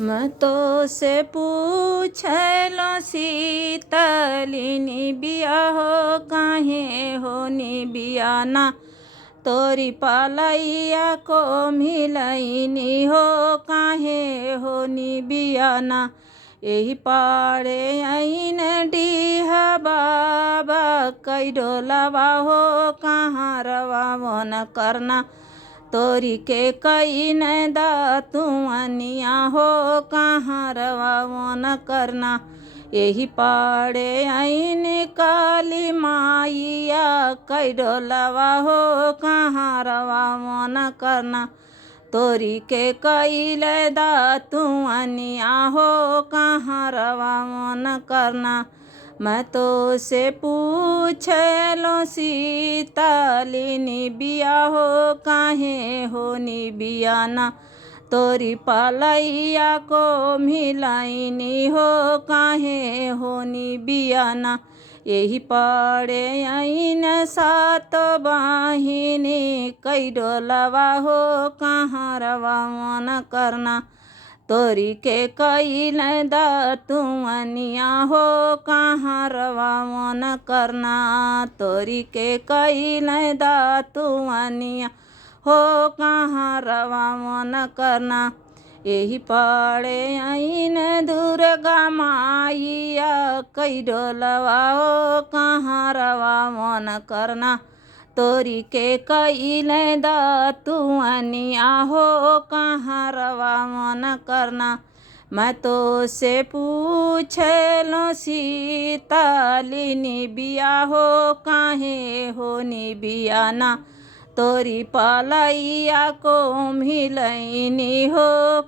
मैं तो से पूछलो शीतलिनी बिया हो काहे हो बिया ना तोरी पालैया को मिलैनी हो काहे हो बिया ना यही पाड़े आइन डीहा बाबा कई डोलावा हो कहाँ रवा मन करना तोरी के कई न दातुअनिया हो कहाँ रवा मन करना यही पाड़े आइन काली माइया कई डोलावा हो कहाँ रवा मन करना तोरी के कैल दातुअनिया हो कहाँ रवा मन करना मैं तो से पूछलो शीतलिनी बिया हो काहे हो बिया ना तोरी पालैया को मिलैनी हो काहे हो बिया ना यही पड़े आइन सात बाहिनी कई डोलावा हो कहाँ रवा मन करना तोरी के कैल दातुअनिया हो कहाँ रवा मन करना तोरी के कैल दातुअनिया हो कहाँ रवा मन करना यही पड़े आइन दुर्गा माइया कई डोलवा हो कहाँ रवा मन करना तोरी के कैल दातुअनिया हो कहाँ रवा मन करना मैं तो से पूछलो शीतलिनी बिया हो काहे हो बिया ना तोरी पालैया को मिलैनी हो